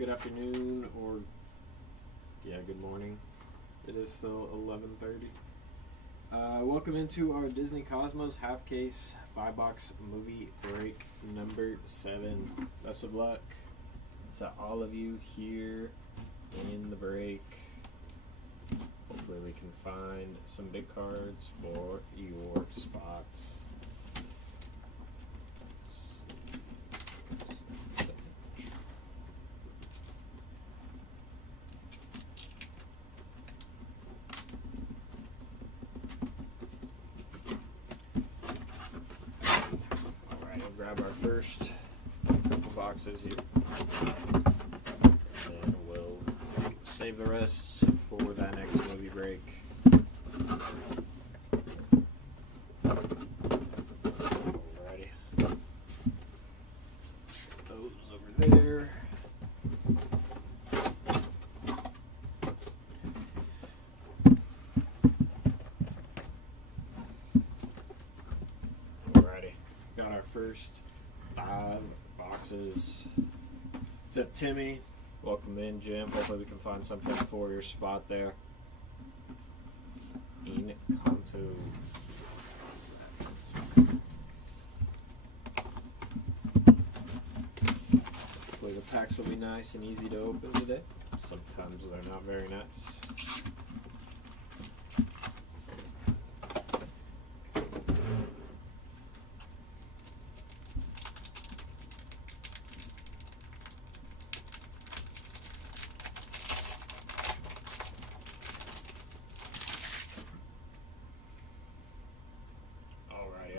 good afternoon, or good morning. It is still 11:30. Welcome into our Disney Cosmos half case 5-box movie break number 7. Best of luck to all of you here in the break. Hopefully we can find some big cards for your spots. Grab our first couple boxes here, and we'll save the rest for that next movie break. Alrighty, those over there. Alrighty, got our first 5 boxes. What's up, Timmy? Welcome in, Jim. Hopefully we can find something for your spot there. In Kanto. Hopefully the packs will be nice and easy to open today. Sometimes they're not very nice.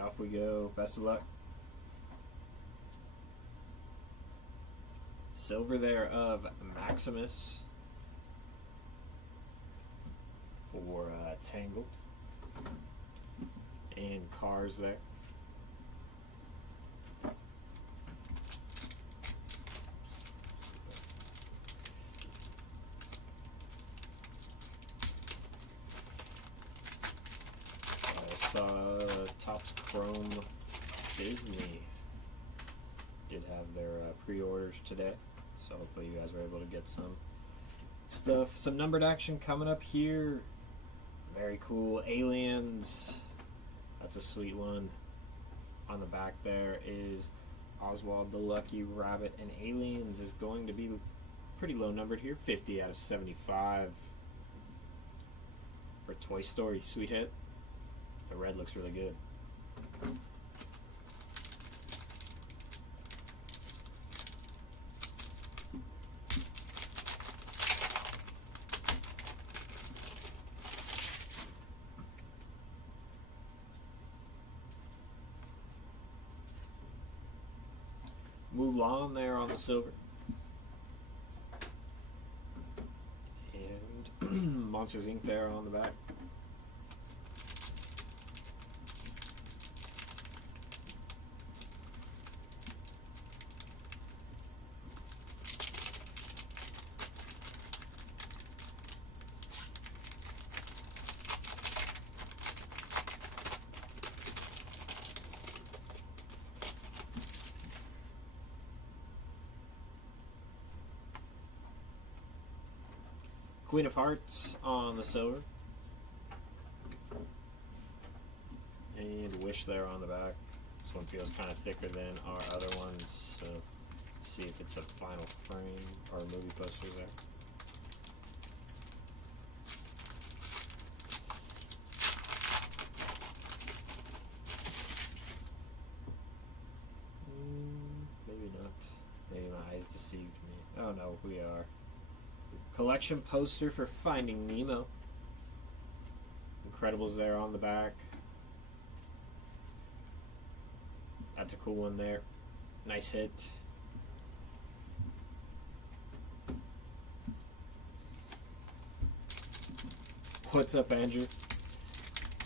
Off we go. Best of luck. Silver there of Maximus for Tangled. And Cars there. Topps Chrome Disney did have their pre-orders today, so hopefully you guys were able to get some stuff. Some numbered action coming up here. Very cool. Aliens. That's a sweet one. On the back there is Oswald the Lucky Rabbit, and Aliens is going to be pretty low numbered here. 50 out of 75 for Toy Story. Sweet hit. The red looks really good. Mulan there on the silver. And Monsters Inc. there on the back. Queen of Hearts on the silver. And Wish there on the back. This one feels kind of thicker than our other ones, so see if it's a final frame or movie poster there. Maybe not. Maybe my eyes deceived me. Oh no, we are. Collection poster for Finding Nemo. Incredibles there on the back. That's a cool one there. Nice hit. What's up, Andrew?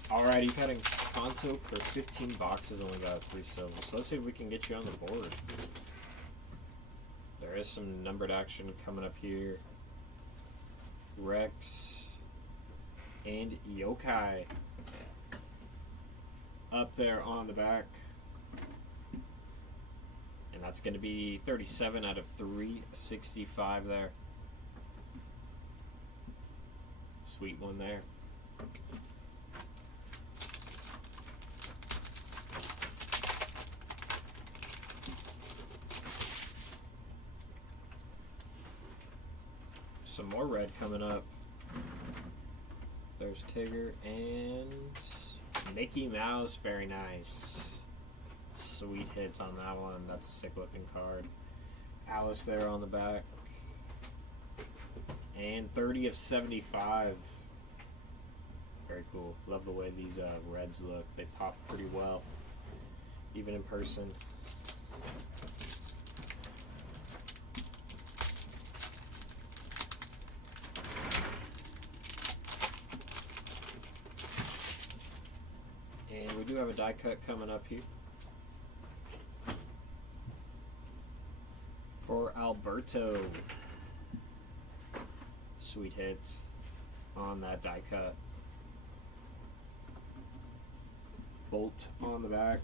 Alrighty, cutting Kanto for 15 boxes, only got 3 silver. So let's see if we can get you on the board. There is some numbered action coming up here. Rex and Yokai up there on the back. And that's going to be 37 out of 365 there. Sweet one there. Some more red coming up. There's Tigger and Mickey Mouse. Very nice. Sweet hits on that one. That's a sick looking card. Alice there on the back. And 30 of 75. Very cool. Love the way these reds look. They pop pretty well, even in person. And we do have a die cut coming up here for Alberto. Sweet hits on that die cut. Bolt on the back.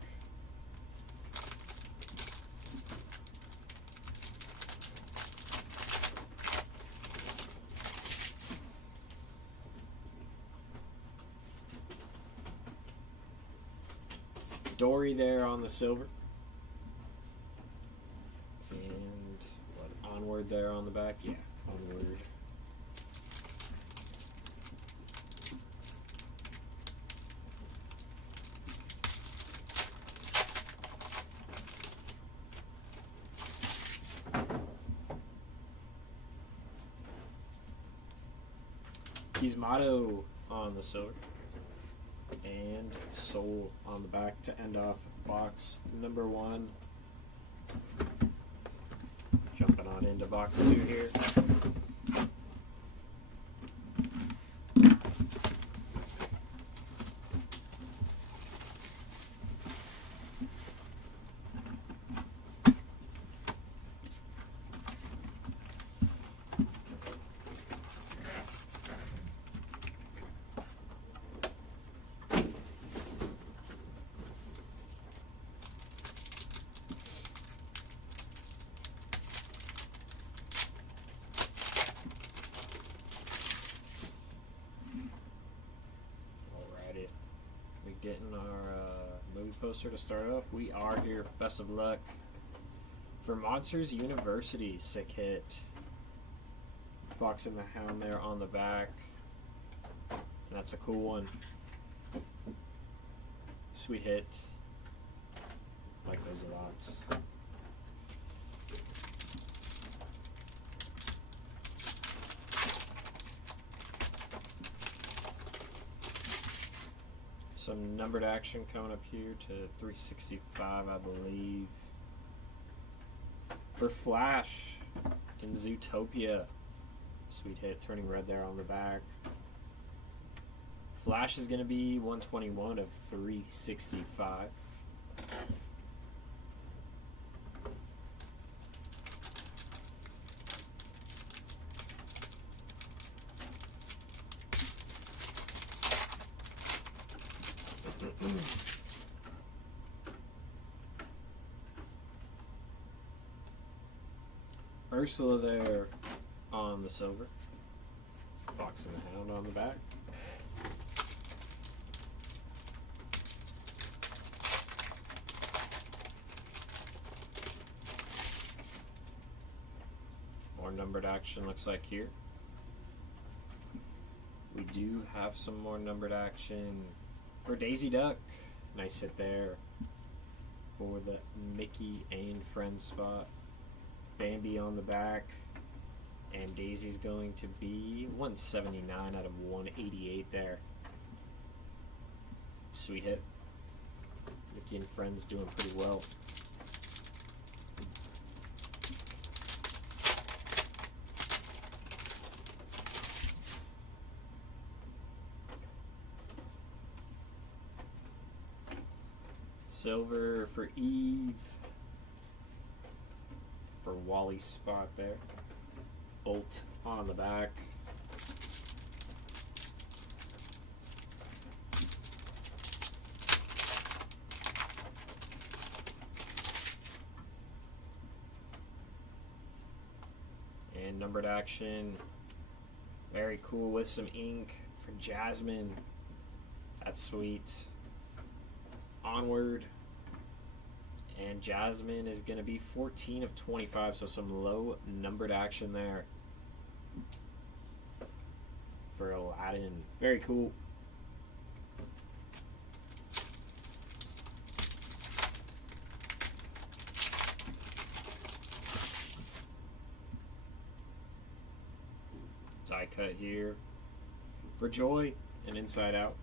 Dory there on the silver. And what, Onward there on the back? Yeah, Onward. Gizmodo on the silver. And Soul on the back to end off box number 1. Jumping on into box 2 here. Getting our movie poster to start off. We are here. Best of luck for Monsters University. Sick hit. Fox and the Hound there on the back. And that's a cool one. Sweet hit. Like those a lot. Some numbered action coming up here to 365, I believe. For Flash in Zootopia. Sweet hit, turning red there on the back. Flash is going to be 121 of 365. Ursula there on the silver. Fox and the Hound on the back. More numbered action looks like here. We do have some more numbered action for Daisy Duck. Nice hit there for the Mickey and Friends spot. Bambi on the back, and Daisy's going to be 179 out of 188 there. Sweet hit. Mickey and Friends doing pretty well. Silver for Eve. For Wally's spot there. Bolt on the back. numbered action. Very cool with some ink for Jasmine. That's sweet. Onward. And Jasmine is going to be 14 of 25, so some low numbered action there for Aladdin. Very cool. Die cut here for Joy and Inside Out.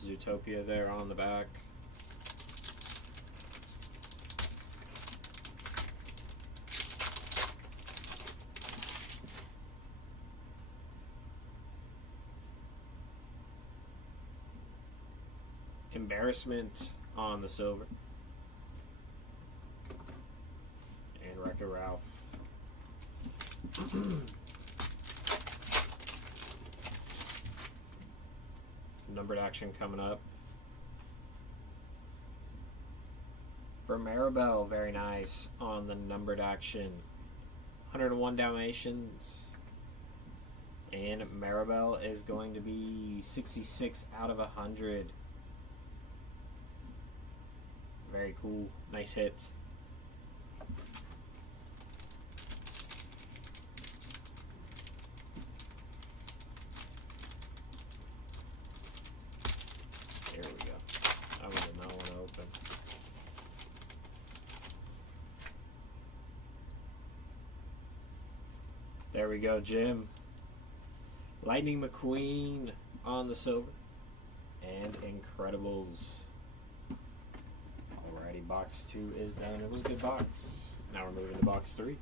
Zootopia there on the back. Embarrassment on the silver. And Wreck-It Ralph. Numbered action coming up. For Maribel, very nice on the numbered action. 101 Dalmatians. And Maribel is going to be 66 out of 100. Very cool. Nice hit. There we go. I would not want to open. There we go, Jim. Lightning McQueen on the silver. And Incredibles. Alrighty, box 2 is done. It was a good box. Now we're moving to box 3.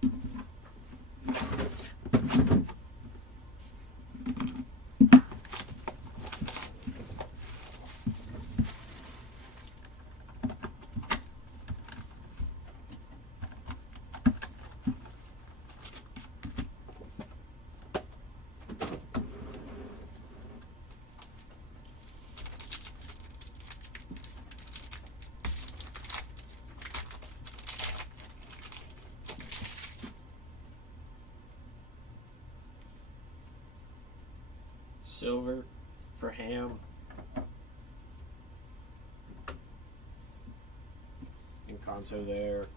Silver for Ham. Encanto there.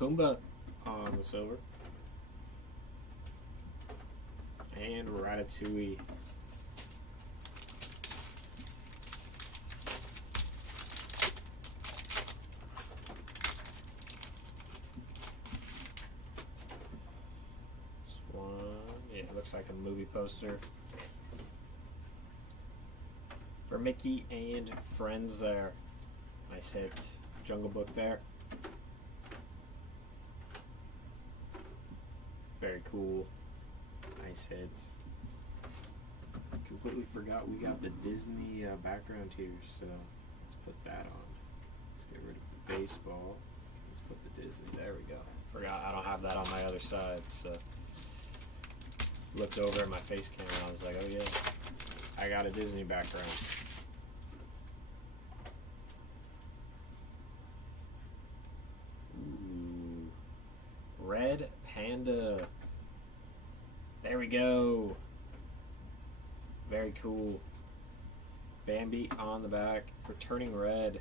Pumbaa on the silver. And Ratatouille. This one, yeah, it looks like a movie poster. For Mickey and Friends there. Nice hit. Jungle Book there. Very cool. Nice hit. Completely forgot we got the Disney background here, so let's put that on. Let's get rid of the baseball. Let's put the Disney. There we go. Forgot I don't have that on my other side, so looked over at my face camera and I was like, oh yeah, I got a Disney background. Ooh. Red Panda. There we go. Very cool. Bambi on the back for Turning Red.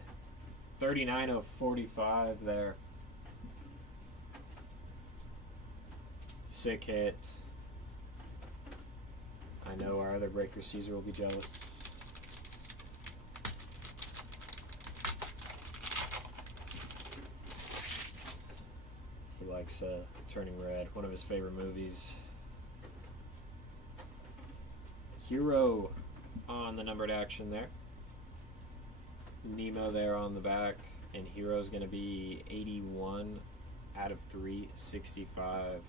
39 of 45 there. Sick hit. I know our other breaker Caesar will be jealous. He likes Turning Red, one of his favorite movies. Hero on the numbered action there. Nemo there on the back. And Hero's going to be 81 out of 365.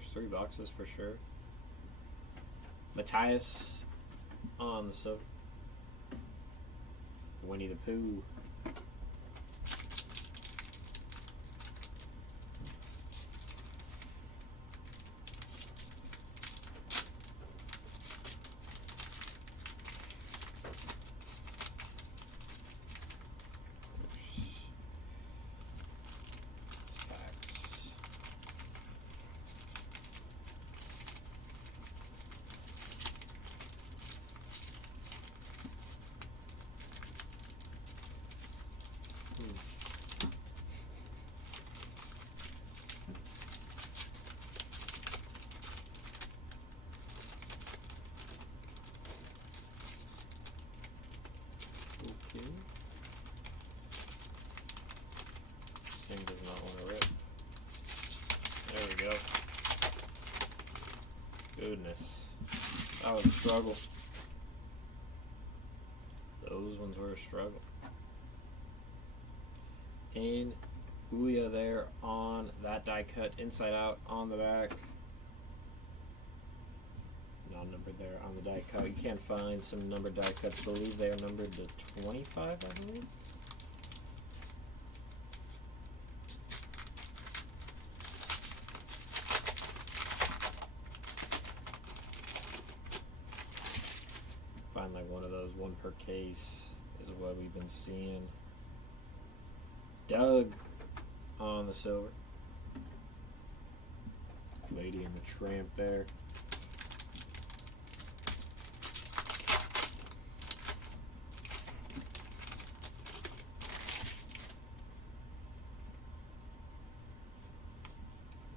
First 3 boxes for sure. Matthias on the silver. Winnie the Pooh. Okay. This thing does not want to rip. There we go. Goodness. That was a struggle. Those ones were a struggle. And Ouya there on that die cut, inside out on the back. Non-numbered there on the die cut. You can't find some numbered die cuts. I believe they are numbered to 25, I believe. Find like one of those, 1 per case is what we've been seeing. Doug on the silver. Lady and the Tramp there.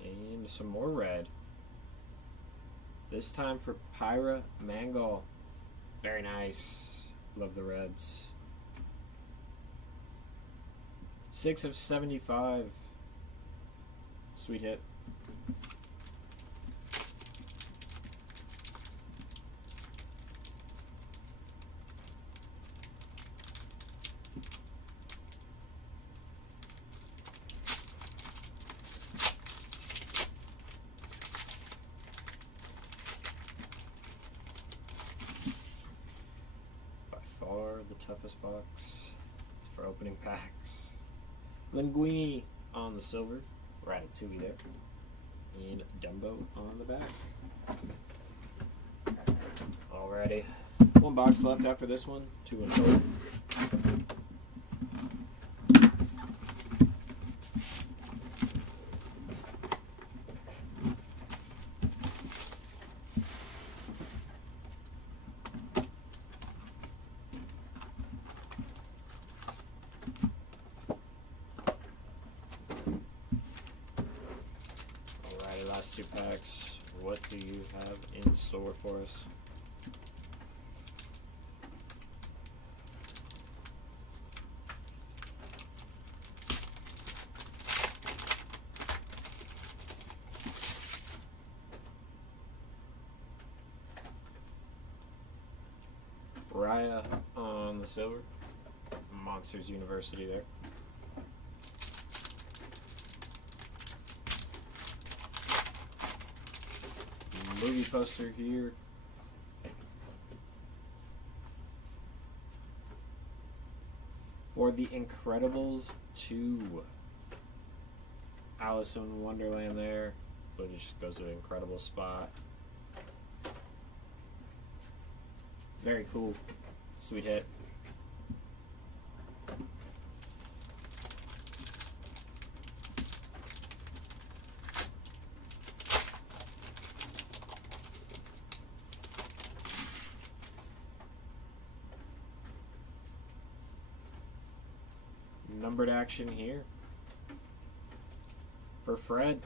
And some more red. This time for Pyra Mangal. Very nice. Love the reds. 6 of 75. Sweet hit. By far the toughest box for opening packs. Linguini on the silver, Ratatouille there, and Dumbo on the back. Alrighty, 1 box left after this one, 2 in total. Last 2 packs. What do you have in store for us? Raya on the silver. Monsters University there. Movie poster here. For The Incredibles 2. Alice in Wonderland there. But it just goes to the incredible spot. Very cool. Sweet hit. Numbered action here for Fred.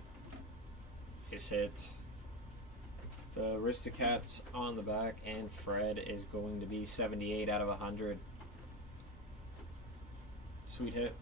His hit. The Aristocats on the back, and Fred is going to be 78 out of 100. Sweet hit.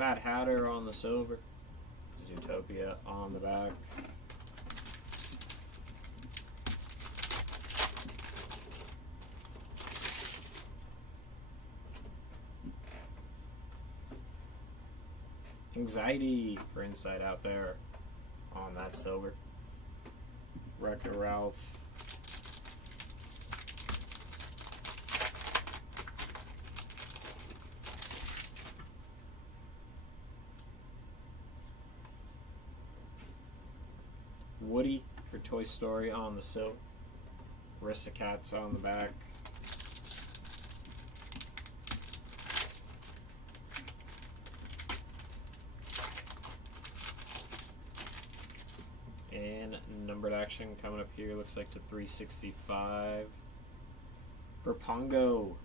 Mad Hatter on the silver. Zootopia on the back. Anxiety for Inside Out there on that silver. Wreck-It Ralph. Woody for Toy Story on the silver. Aristocats on the back. And numbered action coming up here, looks like to 365 for Pongo.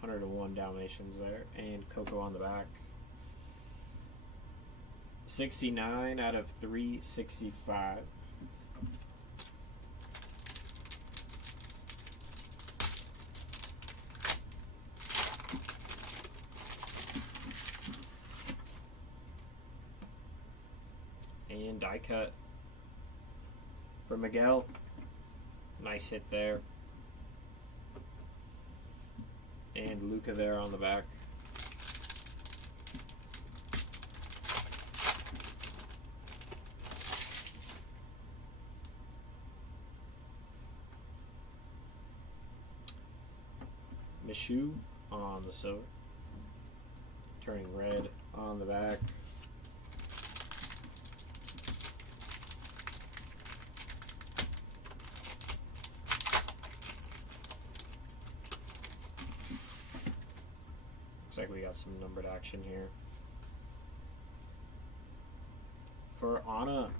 101 Dalmatians there, and Coco on the back. 69 out of 365. And die cut for Miguel. Nice hit there. And Luca there on the back. Michoud on the silver. Turning red on the back. Looks like we got some numbered action here. For Anna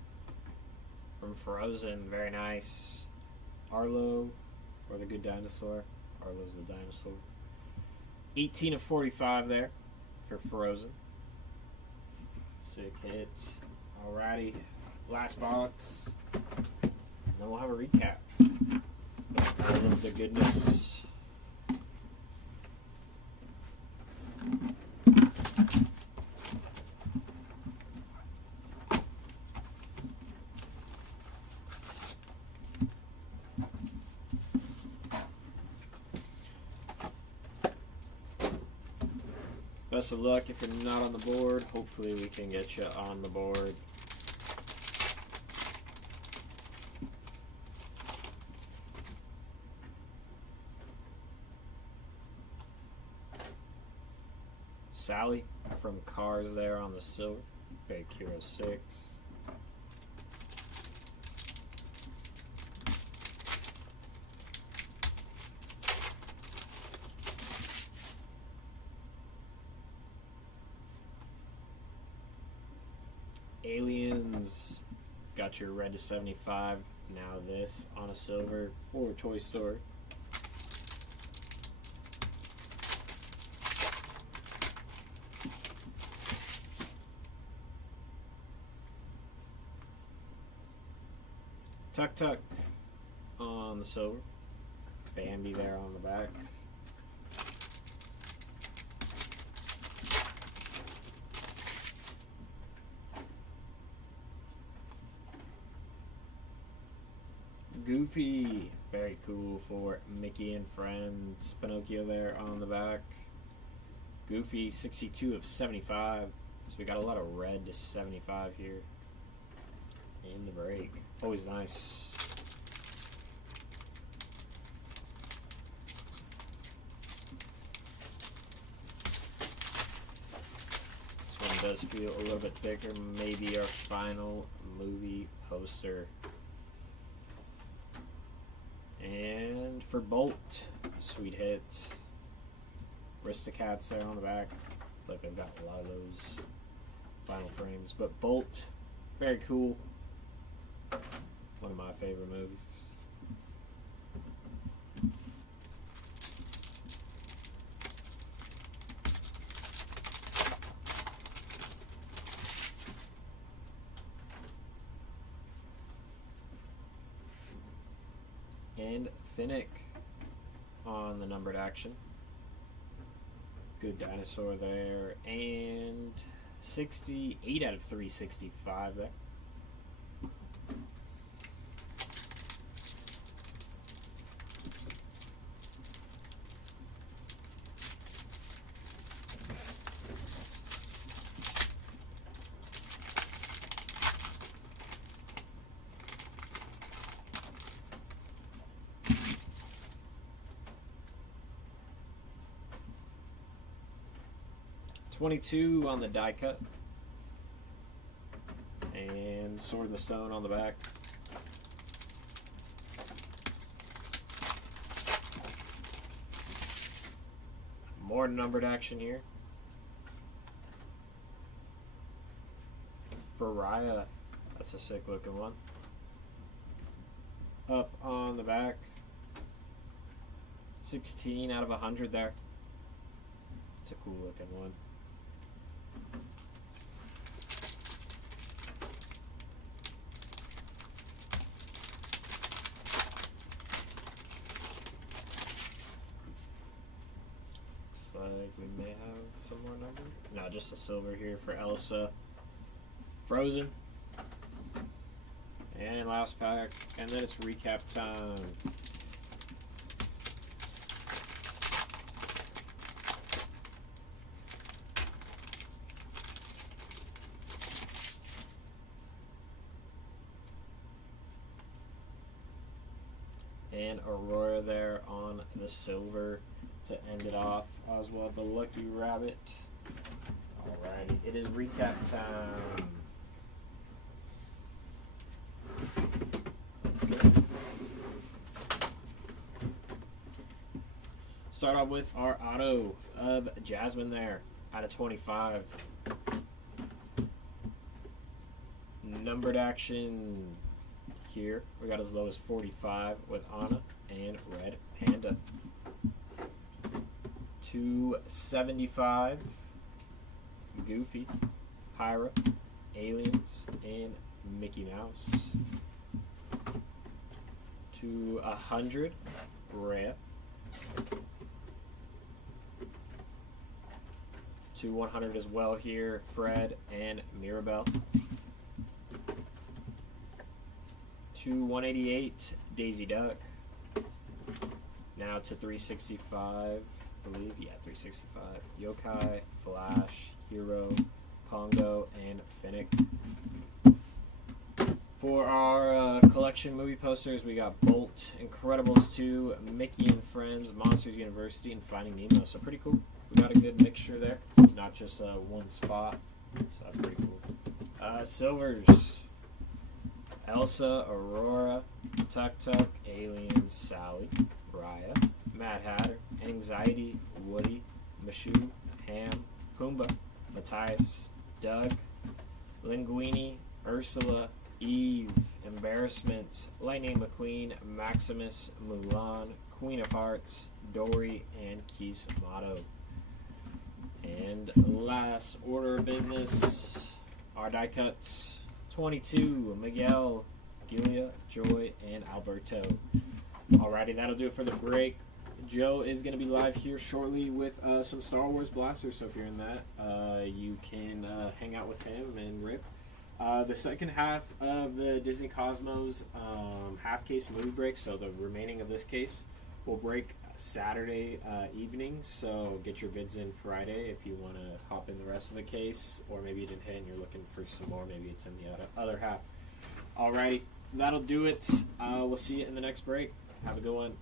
from Frozen, very nice. Arlo, or the good dinosaur. Arlo's the dinosaur. 18 of 45 there for Frozen. Sick hit. Alrighty, last box. And then we'll have a recap. All of the goodness. Best of luck if you're not on the board. Hopefully we can get you on the board. Sally from Cars there on the silver. Big Hero 6. Aliens, got your red to 75. Now this on a silver for Toy Story. Tuk Tuk on the silver. Bambi there on the back. Goofy, very cool for Mickey and Friends. Pinocchio there on the back. Goofy, 62 of 75. So we got a lot of red to 75 here. In the break. Always nice. This one does feel a little bit thicker. Maybe our final movie poster. And for Bolt, sweet hit. Aristocats there on the back. Like they've got a lot of those final frames. But Bolt, very cool. One of my favorite movies. And Finnick on the numbered action. Good dinosaur there. And 68 out of 365 there. $22 on the die cut. And Sword of the Stone on the back. More numbered action here. For Raya, that's a sick looking one. Up on the back. 16 out of 100 there. It's a cool looking one. Like we may have some more numbers. No, just a silver here for Elsa. Frozen. And last pack. And then it's recap time. And Aurora there on the silver to end it off. Oswald the Lucky Rabbit. Alrighty, it is recap time. Let's go. Start off with our auto of Jasmine there out of 25. Numbered action here. We got as low as 45 with Anna and Red Panda. 275 Goofy, Pyra, Aliens, and Mickey Mouse. 100 Rhea. 100 as well here, Fred and Mirabelle. 188 Daisy Duck. Now to 365. I believe, yeah, 365. Yokai, Flash, Hero, Pongo, and Finnick. For our collection movie posters, we got Bolt, Incredibles 2, Mickey and Friends, Monsters University, and Finding Nemo. So pretty cool. We got a good mixture there, not just one spot. So that's pretty cool. Silvers, Elsa, Aurora, Tuk Tuk, Aliens, Sally, Raya, Mad Hatter, Anxiety, Woody, Mushu, Ham, Pumbaa, Matthias, Doug, Linguini, Ursula, Eve, Embarrassment, Lightning McQueen, Maximus, Mulan, Queen of Hearts, Dory, and Kisamato. And last order of business, our die cuts, 22, Miguel, Gilia, Joy, and Alberto. Alrighty, that'll do it for the break. Joe is going to be live here shortly with some Star Wars blasters, so if you're in that, you can hang out with him and rip. The second half of the Disney Cosmos half case movie break, so the remaining of this case, will break Saturday evening, so get your bids in Friday if you want to hop in the rest of the case, or maybe you didn't hit and you're looking for some more, maybe it's in the other half. Alrighty, that'll do it. We'll see you in the next break. Have a good one.